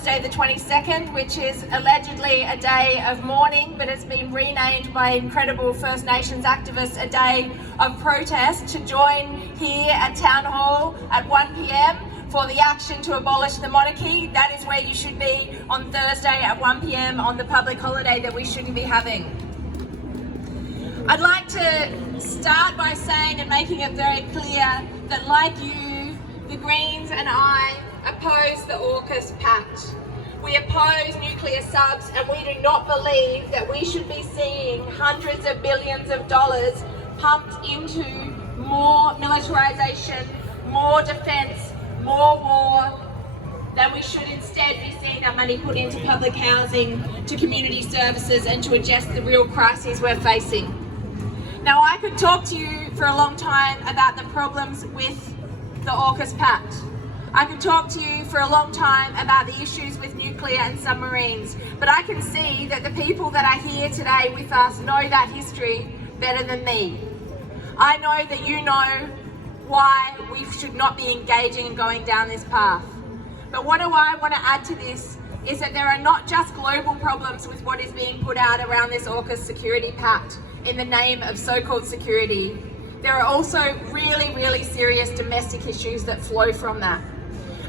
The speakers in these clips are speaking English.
Thursday the 22nd, which is allegedly a day of mourning, but it's been renamed by incredible First Nations activists a day of protest, to join here at Town Hall at 1 p.m. for the action to abolish the monarchy. That is where you should be on Thursday at 1 p.m. on the public holiday that we shouldn't be having. I'd like to start by saying and making it very clear that, like you, the Greens and I oppose the AUKUS Pact. We oppose nuclear subs, and we do not believe that we should be seeing hundreds of billions of dollars pumped into more militarisation, more defence, more war, that we should instead be seeing that money put into public housing, to community services, and to address the real crises we're facing. Now, I could talk to you for a long time about the problems with the AUKUS Pact. I could talk to you for a long time about the issues with nuclear and submarines, but I can see that the people that are here today with us know that history better than me. I know that you know why we should not be engaging and going down this path. But what do I want to add to this is that there are not just global problems with what is being put out around this AUKUS Security Pact in the name of so-called security. There are also really, really serious domestic issues that flow from that.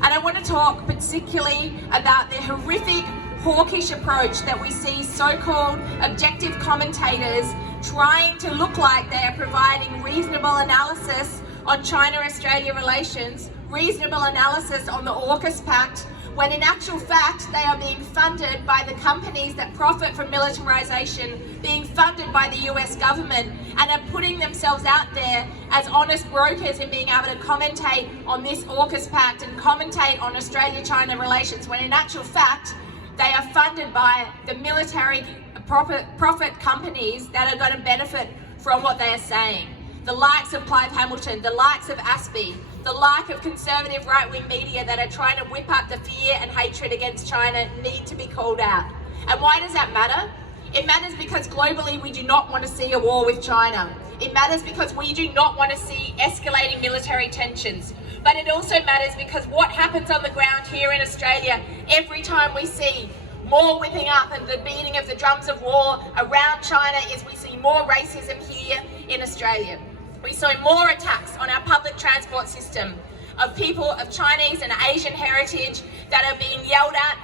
And I want to talk particularly about the horrific, hawkish approach that we see so-called objective commentators trying to look like they are providing reasonable analysis on China-Australia relations, reasonable analysis on the AUKUS Pact, when in actual fact they are being funded by the companies that profit from militarisation, being funded by the US government, and are putting themselves out there as honest brokers in being able to commentate on this AUKUS Pact and commentate on Australia-China relations, when in actual fact they are funded by the military profit companies that are going to benefit from what they are saying. The likes of Clive Hamilton, the likes of ASPI, the like of conservative right-wing media that are trying to whip up the fear and hatred against China need to be called out. And why does that matter? It matters because globally we do not want to see a war with China. It matters because we do not want to see escalating military tensions. But it also matters because what happens on the ground here in Australia every time we see more whipping up and the beating of the drums of war around China is we see more racism here in Australia. We saw more attacks on our public transport system of people of Chinese and Asian heritage that are being yelled at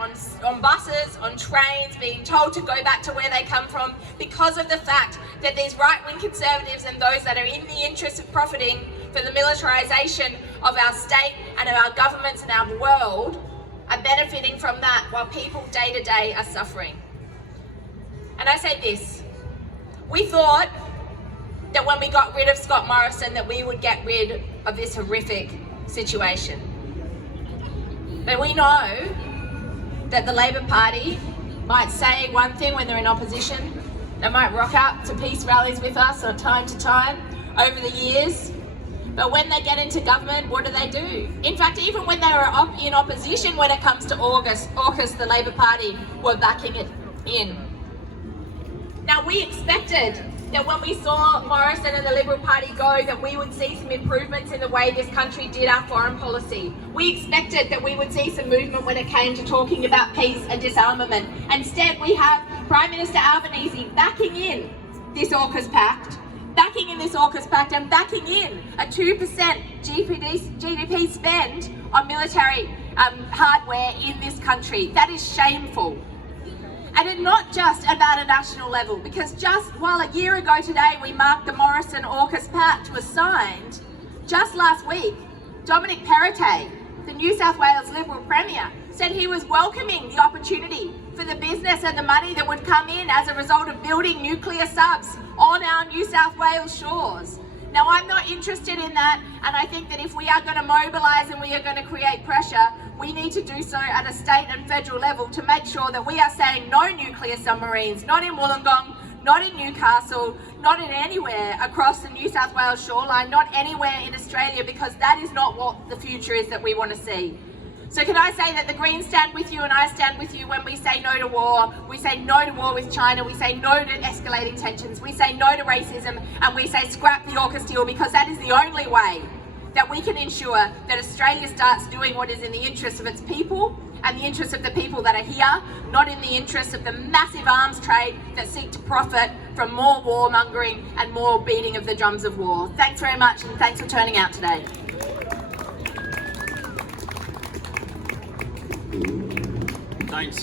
on buses, on trains, being told to go back to where they come from because of the fact that these right-wing conservatives and those that are in the interest of profiting for the militarisation of our state and of our governments and our world are benefiting from that while people day to day are suffering. And I say this, we thought that when we got rid of Scott Morrison that we would get rid of this horrific situation. But we know that the Labor Party might say one thing when they're in opposition. They might rock up to peace rallies with us from time to time over the years. But when they get into government, what do? In fact, even when they were in opposition when it comes to AUKUS, the Labor Party were backing it in. Now, we expected that when we saw Morrison and the Liberal Party go, that we would see some improvements in the way this country did our foreign policy. We expected that we would see some movement when it came to talking about peace and disarmament. Instead, we have Prime Minister Albanese backing in this AUKUS Pact, and backing in a 2% GDP spend on military hardware in this country. That is shameful. And it's not just about a national level, because just while a year ago today we marked the Morrison-AUKUS Pact was signed, just last week, Dominic Perrottet, the New South Wales Liberal Premier, said he was welcoming the opportunity for the business and the money that would come in as a result of building nuclear subs on our New South Wales shores. Now, I'm not interested in that, and I think that if we are going to mobilise and we are going to create pressure, we need to do so at a state and federal level to make sure that we are saying no nuclear submarines, not in Wollongong, not in Newcastle, not in anywhere across the New South Wales shoreline, not anywhere in Australia, because that is not what the future is that we want to see. So can I say that the Greens stand with you and I stand with you when we say no to war. We say no to war with China, we say no to escalating tensions, we say no to racism, and we say scrap the AUKUS deal, because that is the only way that we can ensure that Australia starts doing what is in the interest of its people and the interests of the people that are here, not in the interests of the massive arms trade that seek to profit from more warmongering and more beating of the drums of war. Thanks very much, and thanks for turning out today. Thanks.